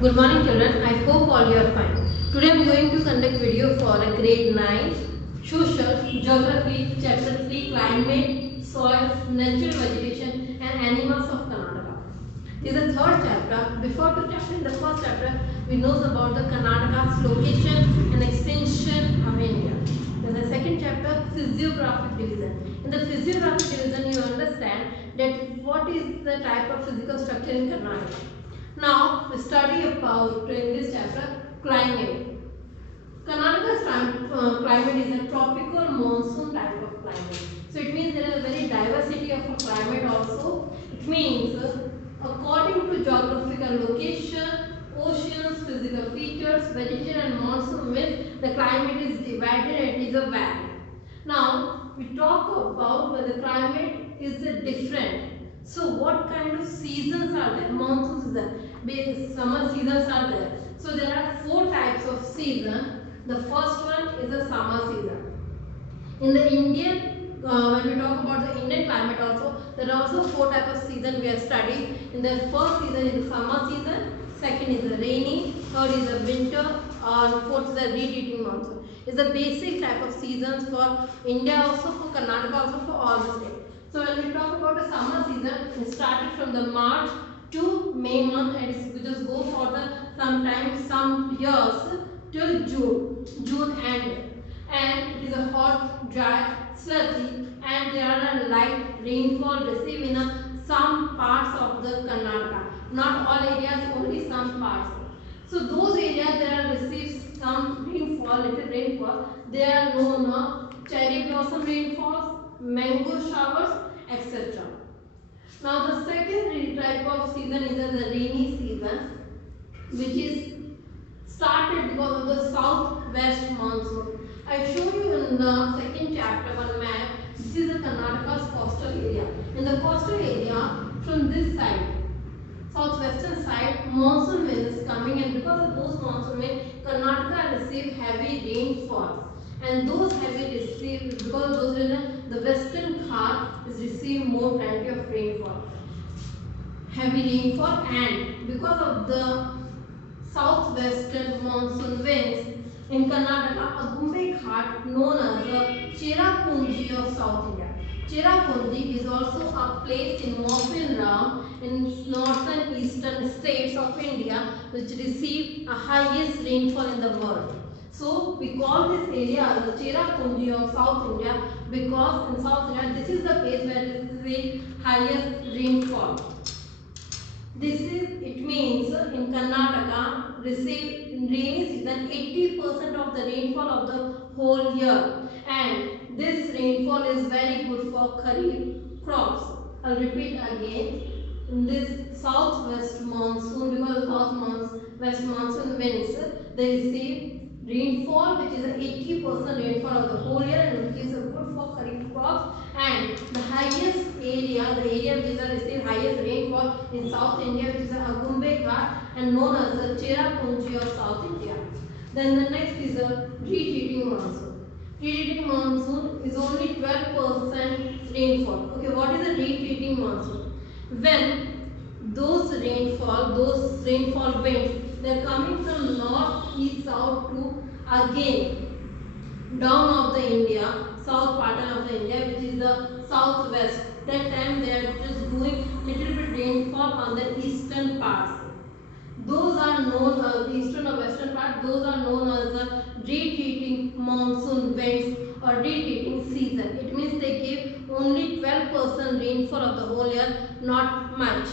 Good morning children, I hope all you are fine. Today I am going to conduct video for a grade 9 Social Geography Chapter 3 Climate, Soil, Natural Vegetation and Animals of Karnataka. This is the third chapter. Before to chapter in the first chapter we know about the Karnataka's location and extension of India. Then the second chapter physiographic division. In the physiographic division you understand that what is the type of physical structure in Karnataka. Now we study about in this chapter climate. Karnataka's climate is a tropical monsoon type of climate. So it means there is a very diversity of a climate also. It means according to geographical location, oceans, physical features, vegetation and monsoon winds, the climate is divided and it is a valley. Now we talk about where the climate is different. So what kind of seasons are there? Monsoon season, summer seasons are there. So there are four types of season. The first one is the summer season. In the Indian, when we talk about the Indian climate also, there are also four types of season we have studied. In the first season is the summer season, second is the rainy, third is the winter, and fourth is the retreating monsoon. It's the basic type of seasons for India also, for Karnataka also, for all the states. So when we talk about the summer season, it started from the March to May month and we just go for the sometimes some years till June end. And it is a hot, dry, sludgy and there are a light rainfall received in some parts of the Karnataka. Not all areas, only some parts. So those areas that receive some rainfall, little rainfall, they are known cherry blossom rainfalls, mango showers, etc. Now the second type of season is the rainy season, which is started because of the southwest monsoon. I show you in the second chapter one map. This is the Karnataka's coastal area. In the coastal area, from this side, southwestern side, monsoon wind is coming, and because of those monsoon wind, Karnataka receive heavy rainfall. And those heavy receive, because of those reasons, the western Ghat is receive more plenty of rainfall, heavy rainfall, and because of the southwestern monsoon winds in Karnataka, Agumbe Ghat, known as the Cherrapunji of South India. Cherrapunji is also a place in Maupin Ram in northern eastern states of India which receive a highest rainfall in the world. So we call this area as the Cherrapunji of South India because in South India this is the place where this is the highest rainfall. It means in Karnataka receive in rainy season 80% of the rainfall of the whole year, and this rainfall is very good for kharif crops. I'll repeat again. In this southwest monsoon, because southwest monsoon winds, they receive rainfall which is 80% rainfall of the whole year and which is good for kharif crops, and the highest area, the area which is receive highest rainfall in South India, which is the Agumbe Ghat and known as the Cherrapunji of South India. Then the next is a retreating monsoon. Retreating monsoon is only 12% rainfall. Okay, what is a retreating monsoon? When those rainfall winds, they are coming from north, east, south to again down of the India, south pattern of the India, which is the southwest. That time they are just doing little bit rainfall on the eastern parts. Those are known as the eastern or western part. Those are known as the retreating monsoon winds or retreating season. It means they give only 12% rainfall of the whole year, not much.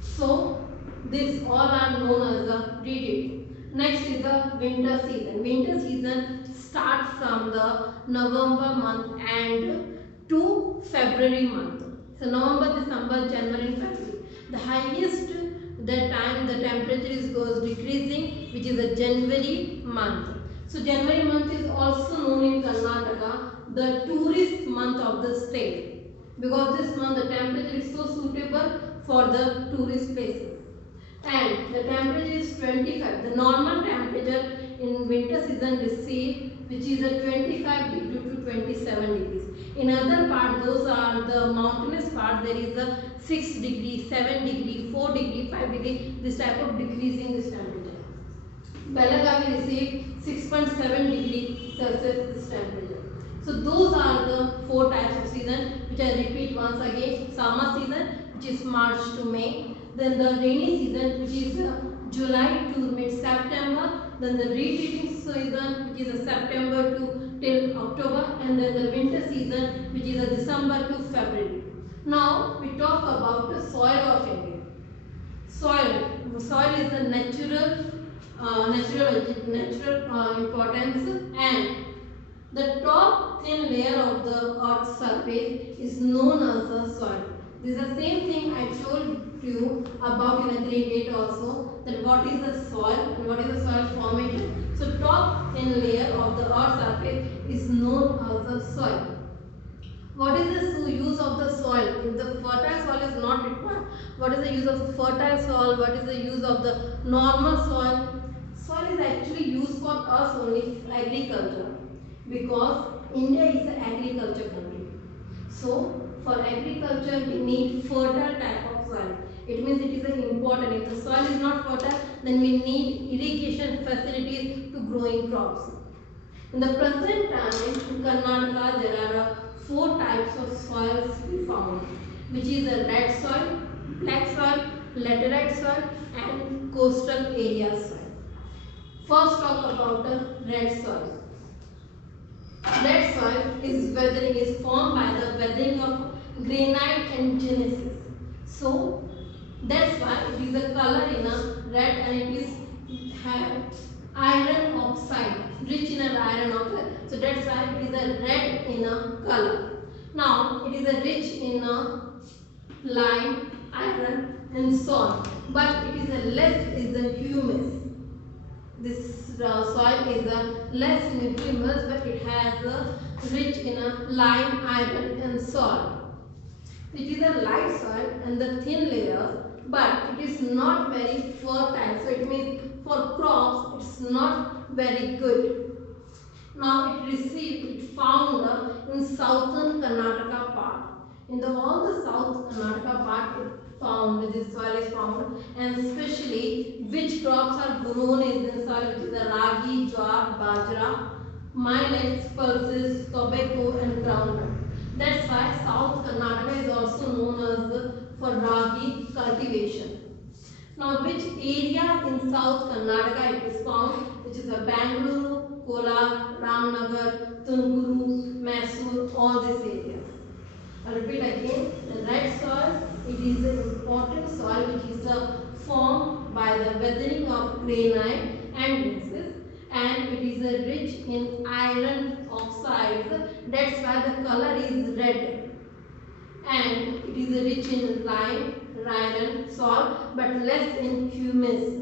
So these all are known as the retreating. Next is the winter season. Winter season starts from the November month and to February month. So November, December, January and February. The highest that time the temperature goes decreasing, which is the January month. So January month is also known in Karnataka the tourist month of the state, because this month the temperature is so suitable for the tourist places. And the temperature is 25. The normal temperature in winter season receive which is a 25 degree to 27 degrees. In other part, those are the mountainous part, there is a 6 degree, 7 degree, 4 degree, 5 degree, this type of decreasing this temperature. Belagavi received 6.7 degree Celsius this temperature. So those are the 4 types of season, which I repeat once again. Summer season, which is March to May. Then the rainy season, which is July to mid-September. Then the retreating season, which is September to till October. And then the winter season, which is December to February. Now we talk about the soil of India. Soil is the natural importance, and the top thin layer of the earth's surface is known as the soil. This is the same thing I told you about in a grade 8 also, that what is the soil and what is the soil formation. So top thin layer of the earth's surface is known as the soil. What is the use of the soil? If the fertile soil is not required, what is the use of the fertile soil? What is the use of the normal soil? Soil is actually used for us only agriculture, because India is an agriculture country. So for agriculture we need fertile type of soil. It means it is important. If the soil is not fertile, then we need irrigation facilities to growing crops. In the present time in Karnataka there are 4 types of soils we found, which is the red soil, black soil, laterite soil and coastal area soil. First talk about the red soil. Red soil is formed by the weathering of granite and gneisses. So that's why it is a color in a red, and it is iron oxide, rich in an iron oxide. So that's why it is a red in a color. Now it is a rich in a lime, iron and salt, but it is a less is the humus. This soil is a less in humus, but it has a rich in a lime, iron and salt. It is a light soil and the thin layer, but it is not very fertile. So it means for crops it's not very good. Now it found in southern Karnataka part. In all the south Karnataka part this soil is found, and especially which crops are grown in this soil, which is the ragi, jowar, bajra, millets, pulses, tobacco and groundnut. That's why South Karnataka is also known as for ragi cultivation. Now which area in South Karnataka it is found, which is the Bangalore, Kolar, Ramnagar, Tunkuru, Mysore, all these areas. I'll repeat again, the red soil, it is an important soil which is formed by the weathering of granite and gneisses, and it is rich in iron oxides. That's why the color is red, and it is rich in lime, iron, salt, but less in humus.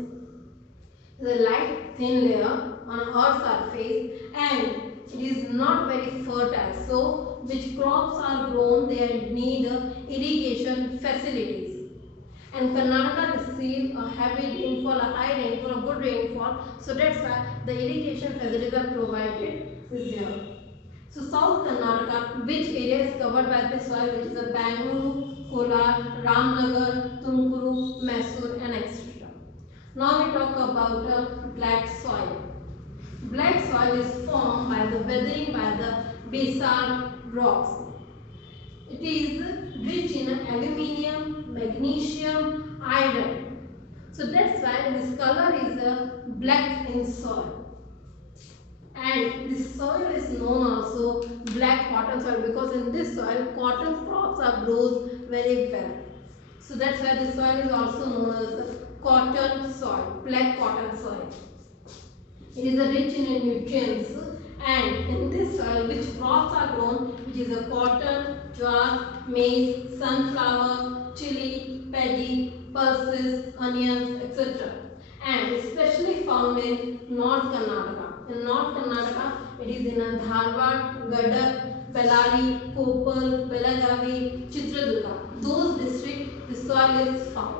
The light thin layer on earth's surface, and it is not very fertile. So which crops are grown, they need irrigation facilities. And Karnataka receives a heavy rainfall, a high rainfall, a good rainfall. So that's why the irrigation facilities are provided here. So South Karnataka, which area is covered by this soil, which is the Bangalore, Kolar, Ramnagar, Tunkuru, Mysore and etc. Now we talk about black soil. Black soil is formed by the weathering by the basalt rocks. It is rich in aluminium, magnesium, iron. So that's why this color is black in soil. And this soil is known also black cotton soil, because in this soil cotton crops are grown very well. So that's why this soil is also known as cotton soil, black cotton soil. It is rich in nutrients, and in this soil which crops are grown, which is cotton, jowar, maize, sunflower, chili, paddy, pulses, onions, etc. And especially found in North Karnataka. In North Karnataka, it is in Dharwad, Gadag, Bellary, Koppal, Belagavi, Chitradurga. Those districts the soil is found.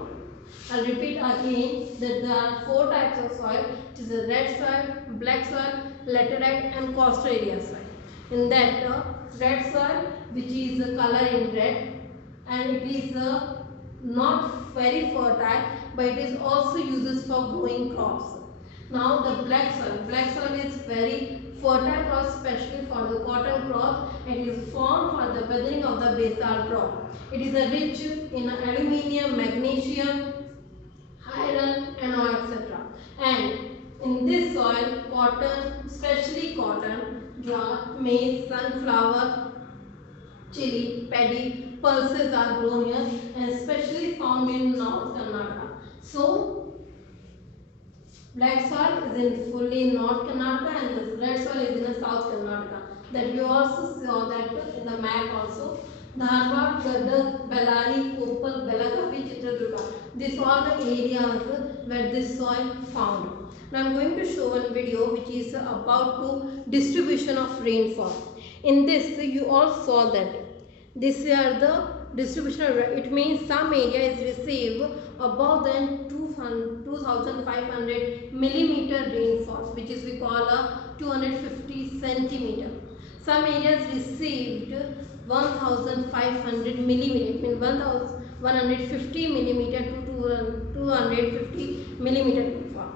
I'll repeat again that there are 4 types of soil, which is the red soil, black soil, laterite and coastal area soil. In that red soil, which is the color in red, and it is not very fertile, but it is also uses for growing crops. Now the black soil is very fertile crop, especially for the cotton crop. It is formed for the weathering of the basalt rock. It is rich in aluminium, magnesium, iron and oil, etc. And in this soil, cotton, especially cotton, jowar, maize, sunflower, chili, paddy, pulses are grown here and especially found in North Karnataka. So, black soil is in fully in North Karnataka and the red soil is in the South Karnataka. That you also saw that in the map also. Dharwad, Gadag, Bellary, Koppal, Belagavi, Chitradurga. These are the areas where this soil found. Now I am going to show one video which is about to distribution of rainfall. In this you all saw that these are the distribution of, it means some area is receive above than 2500 millimeter rainfall, which is we call a 250 centimeter. Some areas received 1500 millimeter, it means 1150 millimeter to 250 millimeter rainfall.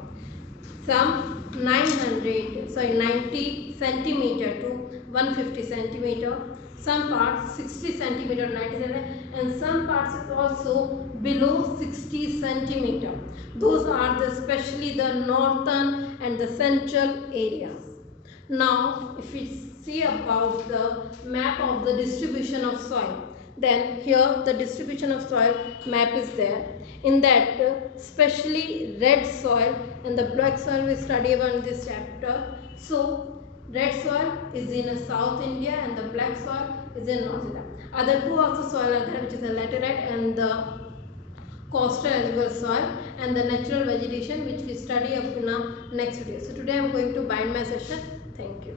Some 90 centimeter to 150 centimeter. Some parts 60 centimeter, 90 centimeter, and some parts also below 60 centimeter. Those are the especially the northern and the central areas. Now, if we see about the map of the distribution of soil, then here the distribution of soil map is there. In that, especially red soil and the black soil we study about in this chapter. So, red soil is in South India and the black soil is in North India. Other two also soil are there, which is the laterite and the coastal as well soil, and the natural vegetation, which we study up in our next video. So today I am going to bind my session. Thank you.